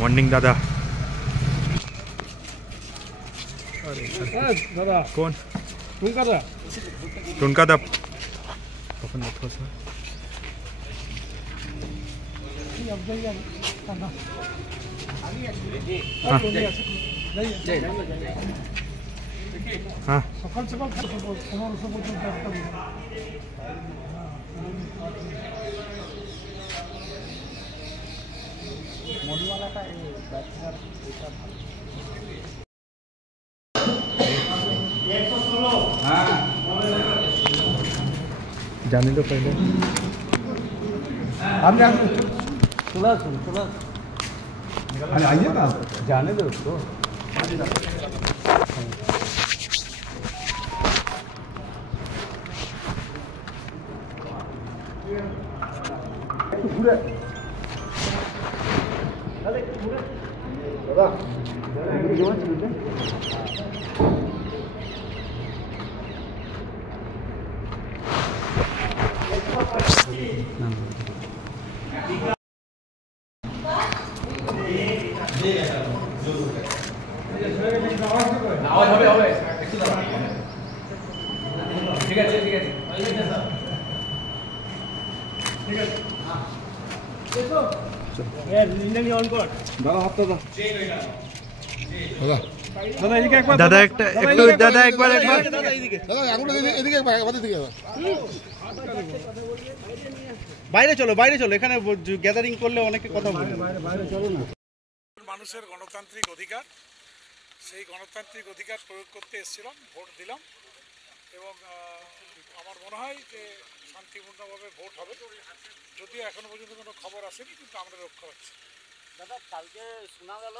Morning दादा। दादा कौन? टुनका टुनका दा अपन देखो सर। हाँ সকাল সকাল 1500 পর্যন্ত মরিওয়ালাটা এই ব্যাটার এটা ভালো। हाँ जाने दो पहले। हमने चला अरे आइए ना जाने दो उसको। दादा एक दादा एक बार বাইরে চলো এখানে গ্যাদারিং করলে অনেকে কথা বলে। মানুষের গণতান্ত্রিক অধিকার, সেই গণতান্ত্রিক অধিকার প্রয়োগ করতে এসেছিলাম, ভোট দিলাম এবং আমার মনে হয় যে শান্তিপূর্ণভাবে ভোট হবে। যদিও এখনো পর্যন্ত কোনো খবর আসেনি, কিন্তু আমরা রক্ষা পাচ্ছি। দাদা কালকে শোনা গেল